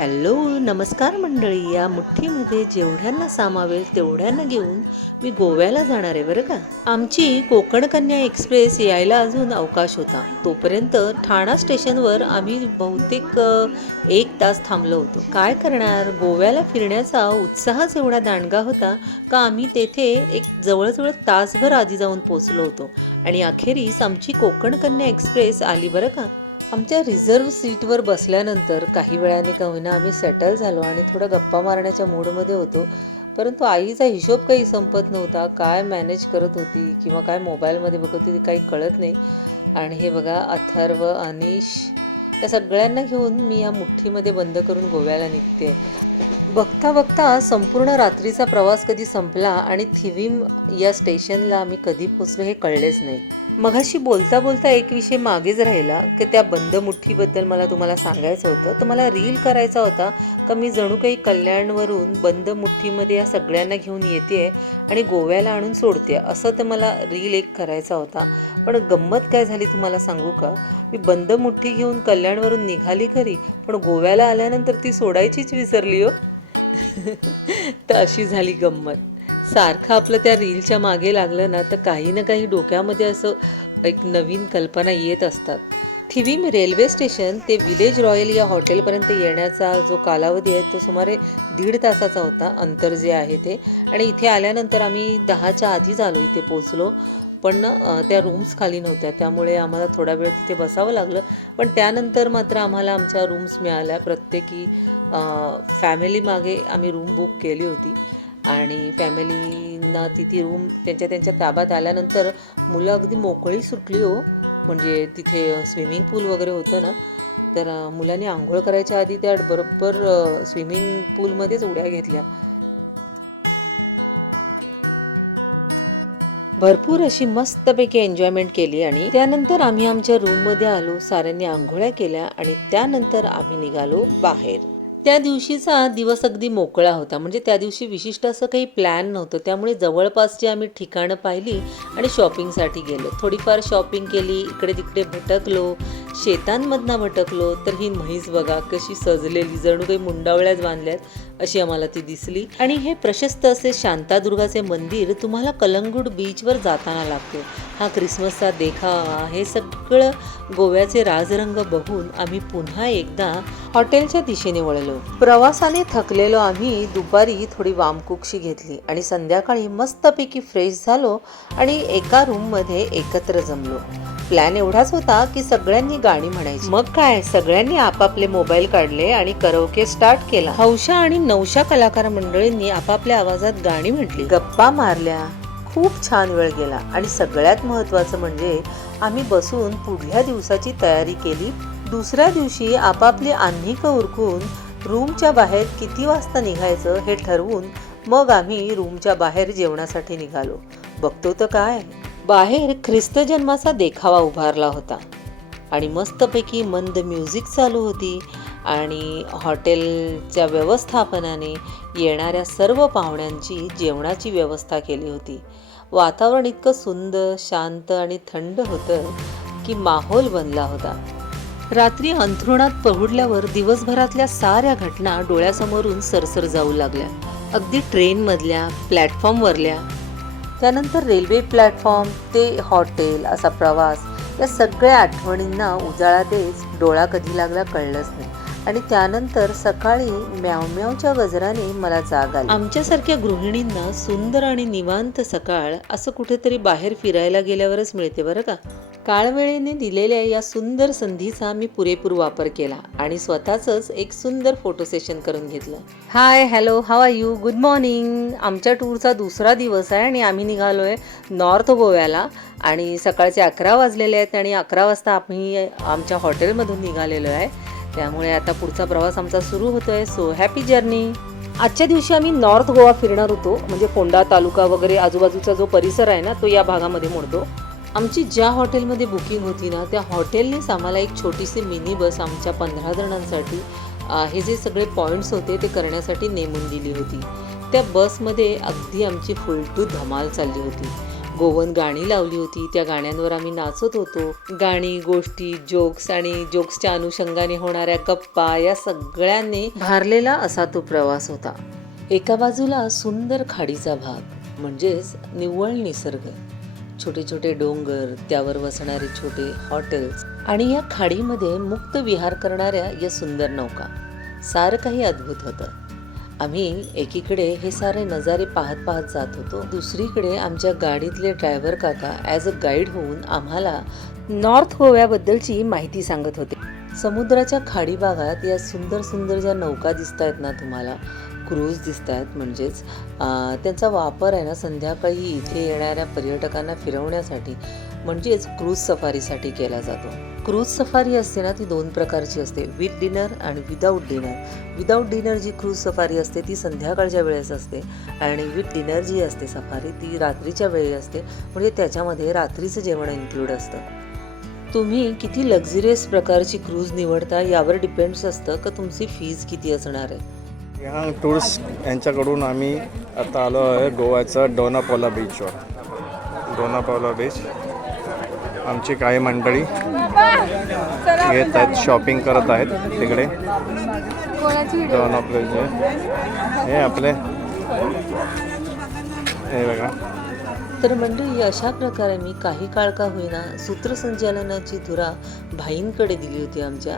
Hello नमस्कार मंडळी. या मुठ्ठीमध्ये जेवढ्यांना सामावेल तेवढ्यांना घेऊन मी गोव्याला जाणार आहे बरं का. आमची कोकण कन्या एक्सप्रेस यायला अजून अवकाश होता. तोपर्यंत ठाणा स्टेशनवर आम्ही बहुतेक 1 तास थांबलो होतो. काय करणार, गोव्याला फिरण्याचा उत्साहच एवढा दांडगा होता का आम्ही तेथे एक जवळजवळ तासभर आधी जाऊन पोचलो होतो आणि अखेरीस आमची कोकण कन्या एक्सप्रेस आली बरं का. आमच्या रिझर्व सीटवर बसल्यानंतर काही वेळाने का होईना आम्ही सेटल झालो आणि थोडं गप्पा मारण्याच्या मूडमध्ये होतो. परंतु आईचा हिशोब काही संपत नव्हता. काय मॅनेज करत होती किंवा काय मोबाईलमध्ये बघत होती काही कळत नाही. आणि हे बघा, अथर्व, अनिश या सगळ्यांना घेऊन मी या मुठ्ठीमध्ये बंद करून गोव्याला निघते. बघता बघता संपूर्ण रात्रीचा प्रवास कधी संपला आणि थिविम या स्टेशनला आम्ही कधी पोचलो हे कळलेच नाही. मगाशी बोलता बोलता एक विषय मागेच राहिला की त्या बंद मुठ्ठीबद्दल मला तुम्हाला सांगायचं होतं. तर मला रील करायचा होता का मी जणू काही कल्याणवरून बंद मुठ्ठीमध्ये या सगळ्यांना घेऊन येते आणि गोव्याला आणून सोडते, असं तर मला रील एक करायचा होता. पण गंमत काय झाली तुम्हाला सांगू का, मी बंद मुठ्ठी घेऊन कल्याणवरून निघाली खरी, पण गोव्याला आल्यानंतर ती सोडायचीच विसरली हो. तर अशी झाली गंमत. सारखं आपलं त्या रीलच्या मागे लागलं ना तर काही ना काही डोक्यामध्ये असं एक नवीन कल्पना येत असतात. थिविम रेल्वे स्टेशन ते विलेज रॉयल या हॉटेलपर्यंत येण्याचा जो कालावधी आहे तो सुमारे 1.5 तासाचा होता, अंतर जे आहे ते. आणि इथे आल्यानंतर आम्ही 10च्या आधीच आलो, इथे पोचलो. पण त्या रूम्स खाली नव्हत्या, त्यामुळे आम्हाला थोडा वेळ तिथे बसावं लागलं. पण त्यानंतर मात्र आम्हाला आमच्या रूम्स मिळाल्या. प्रत्येकी फॅमिली मागे आम्ही रूम बुक केली होती आणि फॅमिलींना तिथे रूम त्यांच्या त्यांच्या ताब्यात आल्यानंतर मुलं अगदी मोकळी सुटली हो. म्हणजे तिथे स्विमिंग पूल वगैरे होतं ना, तर मुलांनी आंघोळ करायच्या आधी त्या बरोबर स्विमिंग पूलमध्येच उड्या घेतल्या. भरपूर अशी मस्तपैकी एन्जॉयमेंट केली आणि त्यानंतर आम्ही आमच्या रूममध्ये आलो. साऱ्यांनी आंघोळ्या केल्या आणि त्यानंतर आम्ही निघालो बाहेर. त्या दिवशीचा दिवस अगदी मोकळा होता. म्हणजे त्या दिवशी विशिष्ट असं काही प्लॅन नव्हतं, त्यामुळे जवळपासची आम्ही ठिकाणं पाहिली आणि शॉपिंगसाठी गेलो. थोडीफार शॉपिंग केली, इकडे तिकडे भटकलो, शेतांमधनं भटकलो. तर ही म्हैस बघा कशी सजलेली, जणू काही मुंडावळ्याच बांधल्यात अशी आम्हाला ती दिसली. आणि हे प्रशस्त असे शांतादुर्गाचे मंदिर तुम्हाला कलंगूट बीचवर जाताना लागते. हा क्रिसमसचा देखावा, हे सगळं गोव्याचे राजरंग बघून आम्ही पुन्हा एकदा हॉटेलच्या दिशेने वळलो. प्रवासाने थकलेलो आम्ही दुपारी थोडी वामकुक्षी घेतली आणि संध्याकाळी मस्तपैकी फ्रेश झालो आणि एका रूममध्ये एकत्र जमलो. प्लॅन एवढाच होता की सगळ्यांनी गाणी म्हणायची. मग काय, सगळ्यांनी आपापले मोबाईल काढले आणि कराओके स्टार्ट केला. हौशा आणि नवशा कलाकार मंडळींनी आपापल्या आवाजात गाणी म्हटली, गप्पा मारल्या. खूप छान वेळ गेला आणि सगळ्यात महत्त्वाचं म्हणजे आम्ही बसून पुढल्या दिवसाची तयारी केली. दुसऱ्या दिवशी आपापली आन्हिकं उरकून रूमच्या बाहेर किती वाजता निघायचं हे ठरवून मग आम्ही रूमच्या बाहेर जेवणासाठी निघालो. बघतो तर काय, बाहेर ख्रिस्त जन्माचा देखावा उभारला होता आणि मस्तपैकी मंद म्युझिक चालू होती आणि हॉटेलच्या व्यवस्थापनाने येणाऱ्या सर्व पाहुण्यांची जेवणाची व्यवस्था केली होती. वातावरण इतकं सुंदर, शांत आणि थंड होतं की माहोल बनला होता. रात्री अंथरुणात पहुडल्यावर दिवसभरातल्या साऱ्या घटना डोळ्यासमोरून सरसर जाऊ लागल्या. अगदी ट्रेनमधल्या, प्लॅटफॉर्मवरल्या, त्यानंतर रेल्वे प्लॅटफॉर्म ते हॉटेल असा प्रवास, या सगळ्या आठवणींना उजाळा देत डोळा कधी लागला कळलंच नाही. आणि त्यानंतर सकाळी म्यावम्यावच्या गजराने मला जाग आली. आमच्यासारख्या गृहिणींना सुंदर आणि निवांत सकाळ असं कुठेतरी बाहेर फिरायला गेल्यावरच मिळते बरं का. काळवेळेने दिलेल्या या सुंदर संधीचा मी पुरेपूर वापर केला आणि स्वतःच एक सुंदर फोटो सेशन करून घेतलं. Hi, hello, how are you, good morning. आमच्या टूरचा दुसरा दिवस आहे आणि आम्ही निघालो आहे नॉर्थ गोव्याला आणि सकाळचे 11 वाजलेले आहेत आणि 11 वाजता आम्ही आमच्या हॉटेलमधून निघालेलो आहे. त्यामुळे आता पुढचा प्रवास आमचा सुरू होतो आहे. So happy journey. आजच्या दिवशी आम्ही नॉर्थ गोवा फिरणार होतो. म्हणजे फोंडा तालुका वगैरे आजूबाजूचा जो परिसर आहे ना तो या भागामध्ये मोडतो. आमची ज्या हॉटेलमध्ये बुकिंग होती ना त्या हॉटेलनेच आम्हाला एक छोटीशी मिनी बस आमच्या 15 जणांसाठी हे जे सगळे पॉईंट्स होते ते करण्यासाठी नेमून दिली होती. त्या बसमध्ये अगदी आमची फुल टू धमाल चालली होती. गोवन गाणी लावली होती, त्या गाण्यांवर आम्ही नाचत होतो. गाणी, गोष्टी, जोक्स आणि जोक्सच्या अनुषंगाने होणाऱ्या गप्पा या सगळ्यांनी भारलेला असा तो प्रवास होता. एका बाजूला सुंदर खाडीचा भाग म्हणजेच निव्वळ निसर्ग, छोटे छोटे डोंगर, त्यावर वसणारे छोटे हॉटेल्स आणि या खाडीमध्ये मुक्त विहार करणाऱ्या या सुंदर नौका, सारं काही अद्भुत होतं. आम्ही एकीकडे हे सारे नजारे पाहत पाहत जात होतो, दुसरीकडे आमच्या गाडीतले ड्रायव्हर काका ॲज अ गाईड होऊन आम्हाला नॉर्थ गोव्याबद्दलची माहिती सांगत होते. समुद्राच्या खाडी भागात या सुंदर सुंदर ज्या नौका दिसत आहेत ना तुम्हाला, क्रूज दिसत आहेत, म्हणजेच त्यांचा वापर आहे ना संध्याकाळी इथे येणाऱ्या पर्यटकांना फिरवण्यासाठी म्हणजेच क्रूज सफारीसाठी केला जातो. क्रूज सफारी असते ना ती 2 प्रकारची असते, विथ डिनर आणि विदाऊट डिनर. विदाऊट डिनर जी क्रूज सफारी असते ती संध्याकाळच्या वेळेस असते आणि विथ डिनर जी असते सफारी ती रात्रीच्या वेळी असते, म्हणजे त्याच्यामध्ये रात्रीचं जेवण इन्क्लूड असतं. तुम्ही किती लक्झरियस प्रकारची क्रूज निवडता यावर डिपेंड्स असतं का तुमची फीज किती असणार आहे. या टूर्स यांच्याकडून आम्ही आता आलो आहे गोव्याचं डोनापॉला बीचवर. डोनापॉला बीच आमची काही मंडळी येत आहेत, शॉपिंग करत आहेत तिकडे. डोनापॉला हे आपले हे बघा. तर मंडळी अशा प्रकारे मी काही काळ का होईना सूत्रसंचालनाची धुरा भाईंकडे दिली होती आमच्या,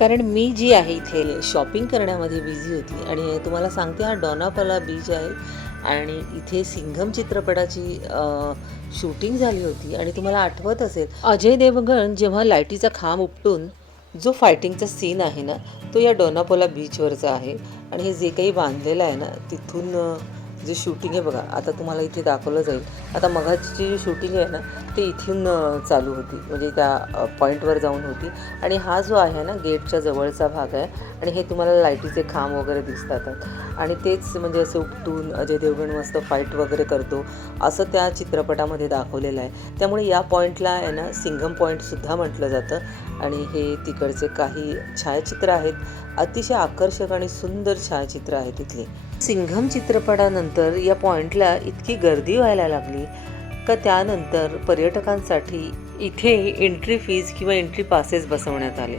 कारण मी जी आहे इथे शॉपिंग करण्यामध्ये बिझी होती. आणि तुम्हाला सांगते हा डोनापॉला बीच आहे आणि इथे सिंघम चित्रपटाची शूटिंग झाली होती. आणि तुम्हाला आठवत असेल अजय देवगण जेव्हा लाईटीचा खांब उपटून जो फायटिंगचा सीन आहे ना तो या डोनापॉला बीचवरचा आहे. आणि हे जे काही बांधलेलं आहे ना तिथून जे शूटिंग आहे बघा, आता तुम्हाला इथे दाखवलं जाईल. आता मगाची जी शूटिंग आहे ना ते इथून चालू होती, म्हणजे त्या पॉईंटवर जाऊन होती. आणि हा जो आहे ना गेटच्या जवळचा भाग आहे आणि हे तुम्हाला लाईटीचे खांब वगैरे दिसतात आणि तेच म्हणजे असं उपटून अजय देवगण मस्त फाईट वगैरे करतो असं त्या चित्रपटामध्ये दाखवलेलं आहे. त्यामुळे या पॉईंटला आहे ना सिंघम पॉईंटसुद्धा म्हटलं जातं. आणि हे तिकडचे काही छायाचित्र आहेत, अतिशय आकर्षक आणि सुंदर छायाचित्र आहेत तिथली. सिंघम चित्रपटानंतर या पॉईंटला इतकी गर्दी व्हायला लागली का त्यानंतर पर्यटकांसाठी इथे एंट्री फीज किंवा एंट्री पासेस बसवण्यात आले.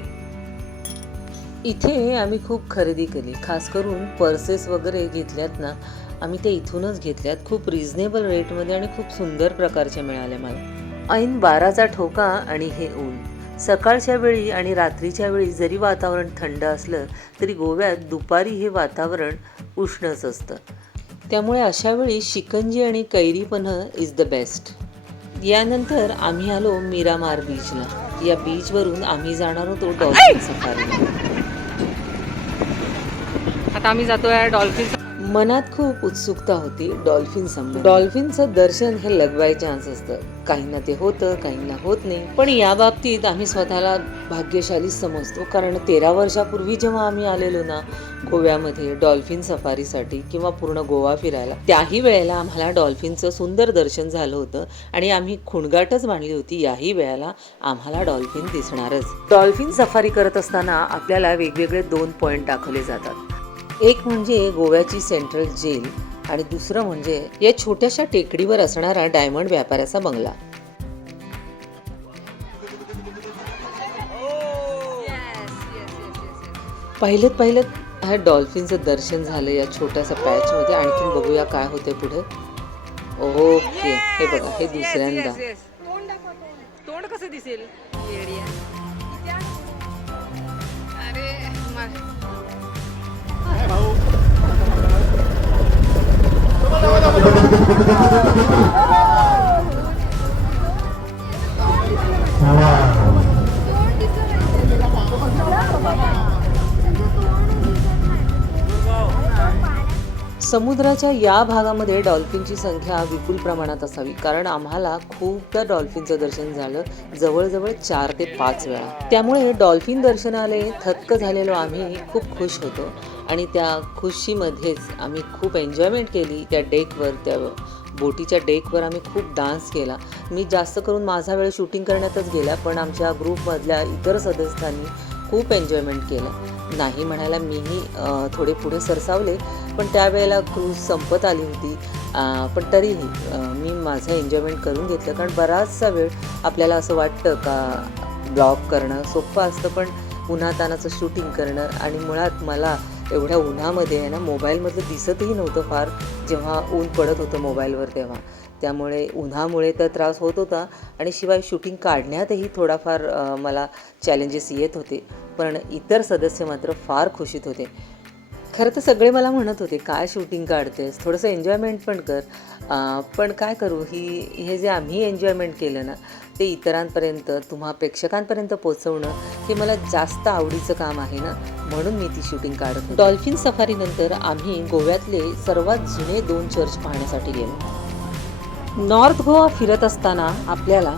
इथे आम्ही खूप खरेदी केली, खास करून पर्सेस वगैरे घेतल्यात ना आम्ही ते इथूनच घेतल्यात. खूप रिझनेबल रेटमध्ये आणि खूप सुंदर प्रकारच्या मिळाल्या मला. ऐन 12चा ठोका आणि हे ऊन. सकाळच्या वेळी आणि रात्रीच्या वेळी जरी वातावरण थंड असलं तरी गोव्यात दुपारी हे वातावरण उष्णच असतं. त्यामुळे अशा वेळी शिकंजी आणि कैरीपन्ह इज द बेस्ट. यानंतर आम्ही आलो मिरामार बीचला. या बीचवरून आम्ही जाणार होतो डॉल्फिन सफारीला. आता आम्ही जातोय डॉल्फिन. मनात खूप उत्सुकता होती डॉल्फिन समोर. डॉल्फिनचं दर्शन हे लग बाय चान्स असतं, काहींना ते होतं काहींना होत नाही. पण या बाबतीत आम्ही स्वतःला भाग्यशाली समजतो, कारण 13 वर्षापूर्वी जेव्हा आम्ही आलेलो ना गोव्यामध्ये डॉल्फिन सफारीसाठी किंवा पूर्ण गोवा फिरायला, त्याही वेळेला आम्हाला डॉल्फिनचं सुंदर दर्शन झालं होतं आणि आम्ही खुणगाटच मांडली होती याही वेळेला आम्हाला डॉल्फिन दिसणारच. डॉल्फिन सफारी करत असताना आपल्याला वेगवेगळे 2 पॉईंट दाखवले जातात. एक म्हणजे गोव्याची सेंट्रल जेल आणि दुसरं म्हणजे या छोट्याशा टेकडीवर असणारा डायमंड व्यापाऱ्याचा बंगला. पहिलं ह्या डॉल्फिनचं दर्शन झालं या छोट्याशा पॅचमध्ये. आणखीन बघूया काय होते पुढे. ओके, हे बघा हे दुसऱ्यांदा. तोंड कसं दिसेल. समुद्राच्या या भागामध्ये डॉल्फिनची संख्या विपुल प्रमाणात असावी, कारण आम्हाला खूपदा डॉल्फिनचं दर्शन झालं, जवळजवळ 4 ते 5 वेळा. त्यामुळे डॉल्फिन दर्शनाने थक्क झालेलो आम्ही खूप खुश होतो आणि त्या खुशीमध्येच आम्ही खूप एन्जॉयमेंट केली. त्या डेकवर, त्या बोटीच्या डेकवर आम्ही खूप डान्स केला. मी जास्त करून माझा वेळ शूटिंग करण्यातच गेला, पण आमच्या ग्रुपमधल्या इतर सदस्यांनी खूप एन्जॉयमेंट केलं. नाही म्हणायला मीही थोडे पुढे सरसावले, पण त्यावेळेला क्रूज संपत आली होती. पण तरीही मी माझं एन्जॉयमेंट करून घेतलं, कारण बराचसा वेळ आपल्याला असं वाटतं का ब्लॉग करणं सोपं असतं, पण उन्हातानाचं शूटिंग करणं आणि मुळात मला एवढ्या उन्हामध्ये आहे ना मोबाईलमधलं दिसतही नव्हतं फार, जेव्हा ऊन पडत होतं मोबाईलवर तेव्हा. त्यामुळे उन्हामुळे तर त्रास होत होता आणि शिवाय शूटिंग काढण्यातही थोडाफार मला चॅलेंजेस येत होते. पण इतर सदस्य मात्र फार खुशीत होते. खरं तर सगळे मला म्हणत होते, काय शूटिंग काढतेस, थोडंसं एन्जॉयमेंट पण कर. पण काय करू, हे जे आम्ही एन्जॉयमेंट केलं ना ते इतरांपर्यंत, तुम्हा प्रेक्षकांपर्यंत पोचवणं हे मला जास्त आवडीचं काम आहे ना, म्हणून मी ती शूटिंग काढत होते. डॉल्फिन सफारीनंतर आम्ही गोव्यातले सर्वात जुने 2 चर्च पाहण्यासाठी गेलो. नॉर्थ गोवा फिरत असताना आपल्याला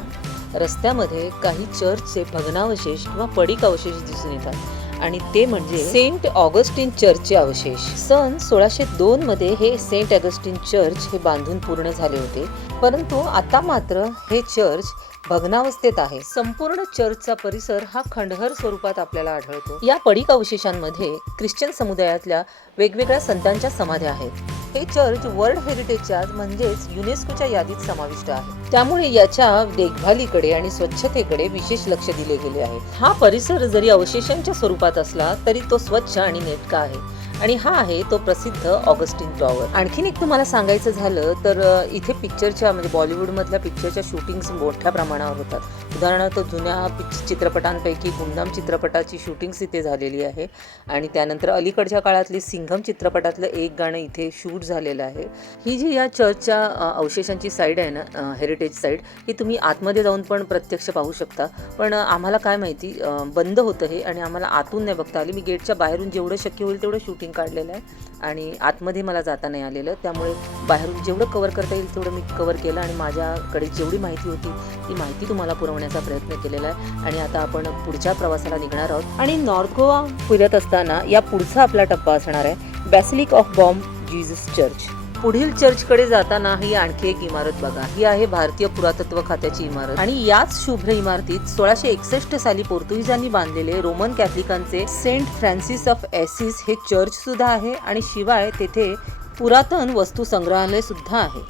रस्त्यामध्ये काही चर्चचे भग्नावशेष किंवा पडीक अवशेष दिसून येतात आणि ते म्हणजे सेंट ऑगस्टिन चर्चचे अवशेष. सन 1602 मध्ये हे सेंट ऑगस्टिन चर्च हे बांधून पूर्ण झाले होते, परंतु आता मात्र हे चर्च भग्नावस्थेत आहे. संपूर्ण चर्चचा परिसर हा खंडहर स्वरूपात आपल्याला आढळतो. या पडीक अवशेषांमध्ये ख्रिश्चन समुदायातल्या वेगवेगळ्या संतांच्या समाध्या आहेत. हे चर्च वर्ल्ड हेरिटेजच्या म्हणजेच युनेस्कोच्या यादीत समाविष्ट आहे. त्यामुळे याच्या देखभालीकडे आणि स्वच्छतेकडे विशेष लक्ष दिले गेले आहे. हा परिसर जरी अवशेषांच्या स्वरूपात असला तरी तो स्वच्छ आणि नेटका आहे आणि हा आहे तो प्रसिद्ध ऑगस्टिन टॉवर. आणखीन एक तुम्हाला सांगायचं झालं तर इथे पिक्चरच्या म्हणजे बॉलिवूडमधल्या पिक्चरच्या शूटिंग्स मोठ्या प्रमाणावर होतात. उदाहरणार्थ जुन्या चित्रपटांपैकी गुमनाम चित्रपटाची शूटिंग्स इथे झालेली आहे आणि त्यानंतर अलीकडच्या काळातली सिंघम चित्रपटातलं एक गाणं इथे शूट झालेलं आहे. ही जी या चर्चच्या अवशेषांची साईड आहे ना, हेरिटेज साईड, ही तुम्ही आतमध्ये जाऊन पण प्रत्यक्ष पाहू शकता. पण आम्हाला काय माहिती बंद होतं हे आणि आम्हाला आतून नाही बघता आली. मी गेटच्या बाहेरून जेवढं शक्य होईल तेवढं शूटिंग काढलेलं आहे आणि आतमध्ये मला जाता नाही आलेलं, त्यामुळे बाहेरून जेवढं कव्हर करता येईल तेवढं मी कव्हर केलं आणि माझ्याकडे जेवढी माहिती होती ती माहिती तुम्हाला पुरवण्याचा प्रयत्न केलेला आहे. आणि आता आपण पुढच्या प्रवासाला निघणार आहोत आणि नॉर्थ गोवा फिरत असताना या पुढचा आपला टप्पा असणार आहे बॅसिलिक ऑफ बॉम जीसस चर्च. पुढील चर्चकडे जाताना ही आणखी एक इमारत बघा. ही आहे भारतीय पुरातत्व खात्याची इमारत आणि याच शुभ्र इमारतीत 1661 साली पोर्तुगीजांनी बांधलेले रोमन कॅथलिकांचे सेंट फ्रान्सिस ऑफ एसिस हे चर्च सुद्धा आहे आणि शिवाय तेथे पुरातन वस्तू संग्रहालय सुद्धा आहे.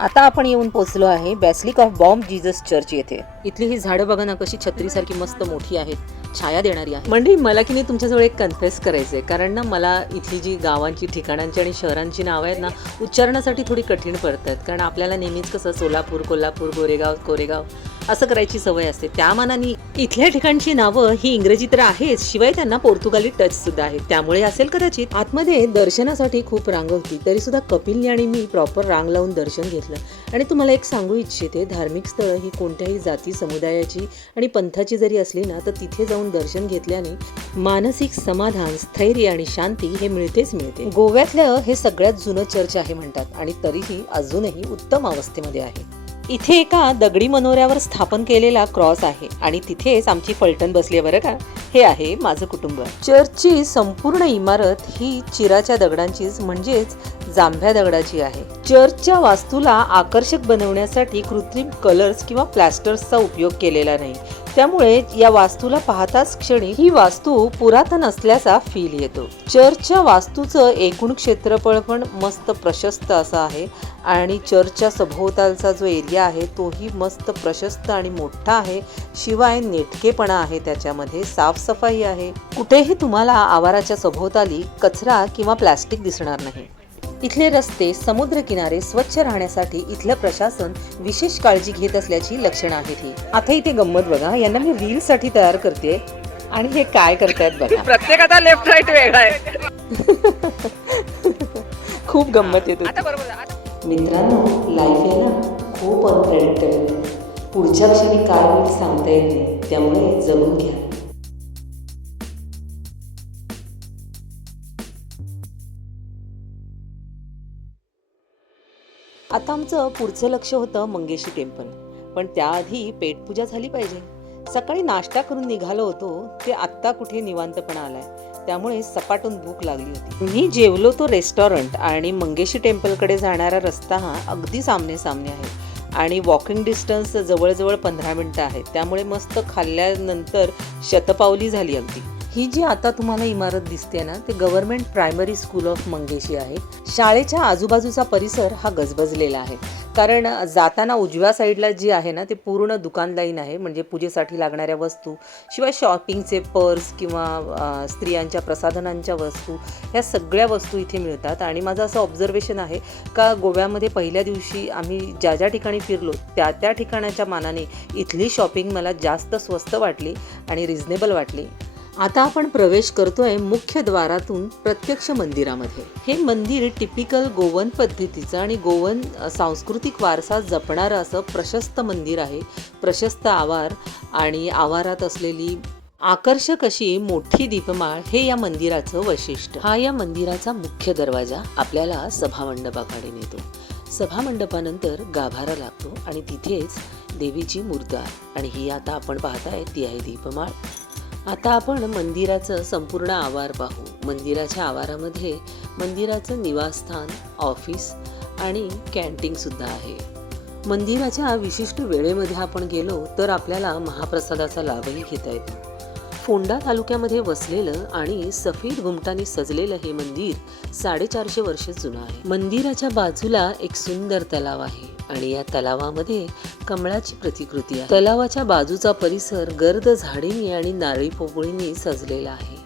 आता आपण येऊन पोहोचलो आहे बॅसिलिक ऑफ बॉम जीसस चर्च येथे. इथली ही झाडं बघा ना कशी छत्रीसारखी मस्त मोठी आहेत, छाया देणारी आहे. म्हणजे मला की नाही तुमच्याजवळ एक कन्फेस करायचं आहे, कारण ना मला इथली जी गावांची, ठिकाणांची आणि शहरांची नावं आहेत ना उच्चारणासाठी थोडी कठीण पडतात, कारण आपल्याला नेहमीच कसं सोलापूर, कोल्हापूर, गोरेगाव, कोरेगाव असं करायची सवय असते. त्या मानाने इथल्या ठिकाणची नावं ही इंग्रजी तर आहेच, शिवाय त्यांना पोर्तुगाली टच सुद्धा आहे, त्यामुळे असेल कदाचित. आतमध्ये दर्शनासाठी खूप रांग होती, तरी सुद्धा कपिलने आणि मी प्रॉपर रांग लावून दर्शन घेतलं. आणि तुम्हाला एक सांगू इच्छिते, धार्मिक स्थळं ही कोणत्याही जाती, समुदायाची आणि पंथाची जरी असली ना तर तिथे जाऊन दर्शन घेतल्याने मानसिक समाधान, स्थैर्य आणि शांती हे मिळतेच मिळते. गोव्यातलं हे सगळ्यात जुनं चर्च आहे म्हणतात आणि तरीही अजूनही उत्तम अवस्थेमध्ये आहे. इथे एका दगडी मनोऱ्यावर स्थापन केलेला क्रॉस आहे आणि तिथेच आमची फलटण बसली आहे बरं का. हे आहे माझं कुटुंब. चर्चची संपूर्ण इमारत ही चिराच्या दगडांचीच म्हणजेच जांभ्या दगडाची आहे. चर्चच्या वास्तूला आकर्षक बनवण्यासाठी कृत्रिम कलर्स किंवा प्लॅस्टर्सचा उपयोग केलेला नाही, त्यामुळे या वास्तूला पाहताच क्षणी ही वास्तू पुरातन असल्याचा फील येतो. चर्चच्या वास्तूचं एकूण क्षेत्रफळ पण मस्त प्रशस्त असं आहे आणि चर्चच्या सभोवतालचा जो एरिया आहे तोही मस्त प्रशस्त आणि मोठा आहे. शिवाय नेटकेपणा आहे, त्याच्यामध्ये साफसफाई आहे. कुठेही तुम्हाला आवाराच्या सभोवताली कचरा किंवा प्लास्टिक दिसणार नाही. इथले रस्ते, समुद्रकिनारे स्वच्छ राहण्यासाठी इथलं प्रशासन विशेष काळजी घेत असल्याची लक्षणं आहेत. ही आता इथे गंमत बघा, यांना मी रील साठी तयार करते आणि हे काय करतायत बघा. प्रत्येकाचा लेफ्ट राईट वेगळा आहे. खूप गंमत येते. आता बरोबर. मित्रांनो, लाईफ आहे ना खूप अनप्रेडिक्टेबल. पुढच्या क्षणी काय होईल सांगता येत नाही, त्यामुळे जगून घ्या. आता आमचं पुढचं लक्ष होतं मंगेशी टेम्पल, पण त्याआधी पेटपूजा झाली पाहिजे. सकाळी नाश्ता करून निघालो होतो ते आत्ता कुठे निवांतपणा आलाय, त्यामुळे सपाटून भूक लागली होती. मी जेवलो तो रेस्टॉरंट आणि मंगेशी टेम्पलकडे जाणारा रस्ता हा अगदी सामने सामने आहे आणि वॉकिंग डिस्टन्स जवळजवळ 15 मिनिटं आहेत, त्यामुळे मस्त खाल्ल्यानंतर शतपावली झाली अगदी. ही जी आता तुम्हाला इमारत दिसते ना, ते government primary school of Mangeshi आहे. शाळेच्या आजूबाजूचा परिसर हा गजबजलेला आहे, कारण जाताना उजव्या साईडला जी आहे ना, ते पूर्ण दुकान लाईन आहे. म्हणजे पूजेसाठी लागणाऱ्या वस्तू, शिवाय शॉपिंगचे पर्स किंवा स्त्रियांच्या प्रसाधनांच्या वस्तू, ह्या सगळ्या वस्तू इथे मिळतात. आणि माझं असं ऑब्झर्वेशन आहे का गोव्यामध्ये पहिल्या दिवशी आम्ही ज्या ज्या ठिकाणी फिरलो त्या त्या ठिकाणाच्या मानाने इथली शॉपिंग मला जास्त स्वस्त वाटली आणि रिझनेबल वाटली. आता आपण प्रवेश करतोय मुख्य द्वारातून प्रत्यक्ष मंदिरामध्ये. हे मंदिर टिपिकल गोवन पद्धतीचं आणि गोवन सांस्कृतिक वारसा जपणारं असं प्रशस्त मंदिर आहे. प्रशस्त आवार आणि आवारात असलेली आकर्षक अशी मोठी दीपमाळ हे या मंदिराचं वैशिष्ट्य. हा या मंदिराचा मुख्य दरवाजा आपल्याला सभामंडपाकडे नेतो. सभामंडपानंतर गाभारा लागतो आणि तिथेच देवीची मूर्त आहे आणि ही आता आपण पाहताय ती आहे दीपमाळ. आता आपण मंदिराचं संपूर्ण आवार पाहू. मंदिराच्या आवारामध्ये मंदिराचं निवासस्थान, ऑफिस आणि कॅन्टीनसुद्धा आहे. मंदिराच्या विशिष्ट वेळेमध्ये आपण गेलो तर आपल्याला महाप्रसादाचा लाभही घेता येतो. फोंडा तालुक्यामध्ये वसलेलं आणि सफेद घुमटांनी सजलेलं हे मंदिर 450 वर्ष जुनं आहे. मंदिराच्या बाजूला एक सुंदर तलाव आहे आणि या तलावामध्ये कमळाची प्रतिकृती आहे. तलावाच्या बाजूचा परिसर गर्द झाडींनी आणि नारळी पोकळींनी सजलेला आहे.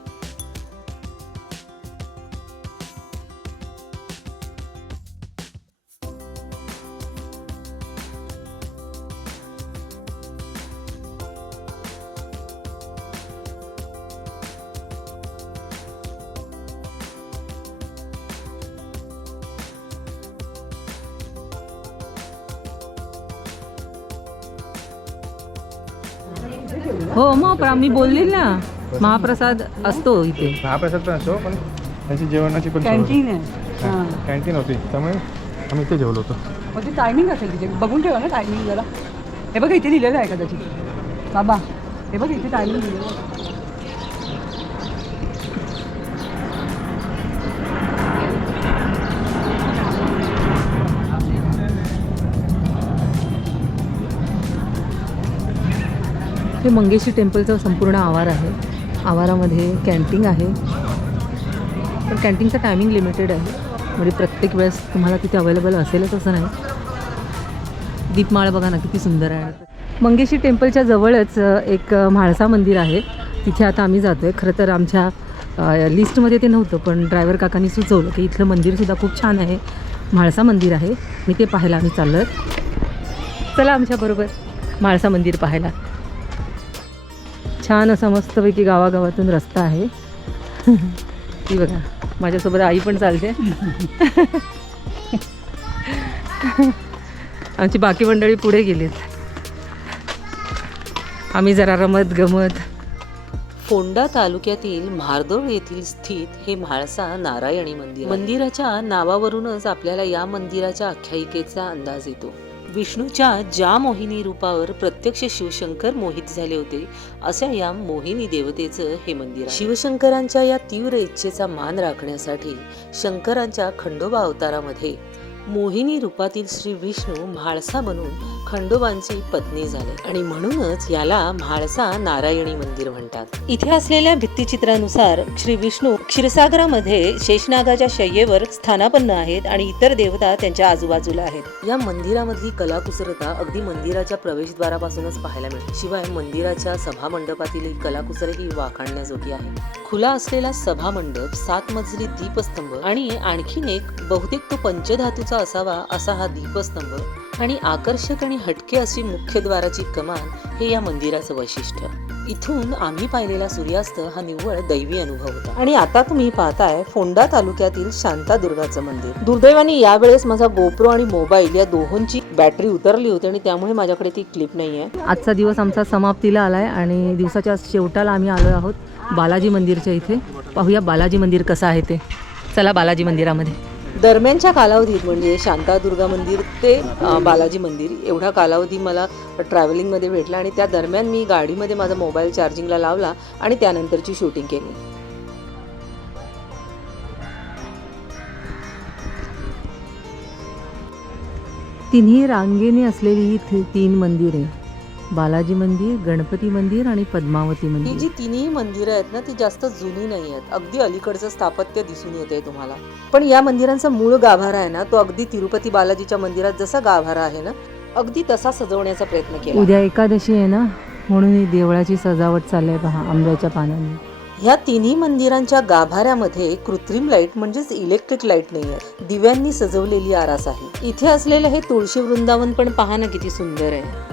हो मग मी बोलले ना, महाप्रसाद असतो इथे. महाप्रसाद पण असतो, पण त्यांची जेवणाची पण कॅन्टीन आहे. कॅन्टीन होती, त्यामुळे आम्ही इथे जेवलो होतो. मग ते टायमिंग असेल तिथे, बघून ठेवा ना टायमिंग जरा. हे बघा इथे लिहिलेलं आहे कदाचित बाबा, हे बघा इथे टायमिंग लिहिलेलं आहे. हे मंगेशी टेम्पलचं संपूर्ण आवार आहे. आवारामध्ये कॅन्टीन आहे, पण कॅन्टीनचं टायमिंग लिमिटेड आहे, म्हणजे प्रत्येक वेळेस तुम्हाला तिथे अवेलेबल असेलच असं नाही. दीपमाळ बघा ना किती सुंदर आहे. मंगेशी टेम्पलच्या जवळच एक म्हाळसा मंदिर आहे, तिथे आता आम्ही जातो आहे. खरं तर आमच्या लिस्टमध्ये ते नव्हतं, पण ड्रायव्हर काकांनी सुचवलं की इथलं मंदिरसुद्धा खूप छान आहे, म्हाळसा मंदिर आहे. मी ते पाहायला आम्ही चाललो आहे. चला आमच्याबरोबर म्हाळसा मंदिर पाहायला. छान असा मस्तपैकी गावागावातून रस्ता आहे. ती बघा माझ्यासोबत आई पण चालते. आमची बाकी मंडळी पुढे गेलीत, आम्ही जरा रमत गमत. फोंडा तालुक्यातील म्हारदोळ येथील स्थित हे म्हाळसा नारायणी मंदिर. मंदिराच्या नावावरूनच आपल्याला या मंदिराच्या आख्यायिकेचा अंदाज येतो. विष्णूच्या ज्या मोहिनी रूपावर प्रत्यक्ष शिवशंकर मोहित झाले होते, अशा या मोहिनी देवतेचं हे मंदिर आहे. शिवशंकरांच्या या तीव्र इच्छेचा मान राखण्यासाठी शंकरांच्या खंडोबा अवतारामध्ये मोहिनी रूपातील श्री विष्णू म्हाळसा बनून खंडोबांची पत्नी झाले आणि म्हणूनच याला म्हाळसा नारायणी मंदिर म्हणतात. इथे असलेल्या भित्तिचित्रानुसार श्री विष्णू क्षीरसागरामध्ये शेषनागाच्या शय्येवर स्थानापन्न आहेत आणि इतर देवता त्यांच्या आजूबाजूला आहेत. या मंदिरामधली कलाकुसरता अगदी मंदिराच्या प्रवेशद्वारापासूनच पाहायला मिळते. शिवाय मंदिराच्या सभामंडपातील कलाकुसरही वाखाणण्याजोगी आहे. खुला असलेला सभामंडप, 7 मजली दीपस्तंभ आणि आणखीन एक, बहुतेक तो पंचधातूचा असावा असा हा दीपस्तंभ आणि आकर्षक आणि हटके अशी मुख्यद्वाराची कमान हे या मंदिराचं वैशिष्ट्य. इथून आम्ही पाहिलेला सूर्यास्त हा निव्वळ दैवी अनुभव होता. आणि आता तुम्ही पाहताय फोंडा तालुक्यातील शांतादुर्गाचं मंदिर. दुर्दैवाने यावेळेस माझा गोप्रो आणि मोबाईल या दोहोंची बॅटरी उतरली होती आणि त्यामुळे माझ्याकडे ती क्लिप नाही आहे. आजचा दिवस आमचा समाप्तीला आलाय आणि दिवसाच्या शेवटाला आम्ही आलो आहोत बालाजी मंदिरच्या इथे. पाहूया बालाजी मंदिर कसं आहे ते. चला बालाजी मंदिरामध्ये. दरम्यानच्या कालावधीत म्हणजे शांतादुर्गा मंदिर ते बालाजी मंदिर एवढा कालावधी मला ट्रॅव्हलिंगमध्ये भेटला आणि त्या दरम्यान मी गाडीमध्ये माझा मोबाईल चार्जिंगला लावला आणि त्यानंतरची शूटिंग केली. तिन्ही रांगेने असलेली ही 3 मंदिरे बालाजी मंदिर, गणपती मंदिर आणि पद्मावती मंदिर. ही जी तिन्ही मंदिरं आहेत ना ती जास्त जुनी नाही आहेत. अगदी अलीकडचं स्थापत्य दिसून येते तुम्हाला. पण या मंदिरांचा मूळ गाभारा आहे ना तो अगदी तिरुपती बालाजीच्या मंदिरात जसा गाभारा आहे ना अगदी तसा सजवण्याचा प्रयत्न केला. उद्या एकादशी आहे ना, म्हणून ही देवळाची सजावट चालली पहा आंब्याच्या पानांनी. ह्या तिन्ही मंदिरांच्या गाभाऱ्यामध्ये कृत्रिम लाईट म्हणजेच इलेक्ट्रिक लाईट नाही आहे, दिव्यांनी सजवलेली आरास आहे. इथे असलेलं हे तुळशी वृंदावन पण पहा ना किती सुंदर आहे.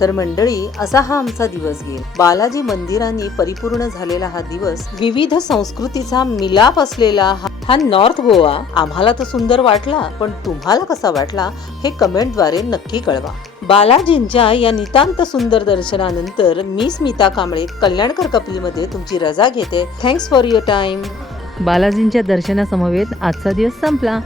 तर मंडळी, असा हा आमचा दिवस गेला. बालाजी मंदिरांनी परिपूर्ण झालेला हा दिवस, विविध संस्कृतीचा मिलाप असलेला हा नॉर्थ गोवा आम्हाला तर सुंदर वाटला, पण तुम्हाला कसा वाटला हे कमेंटद्वारे नक्की कळवा. बालाजींच्या या नितांत सुंदर दर्शनानंतर मी स्मिता कांबळे कल्याणकर कपिलमध्ये तुमची रजा घेते. Thanks for your time. बालाजींच्या दर्शनासमवेत आजचा दिवस संपला.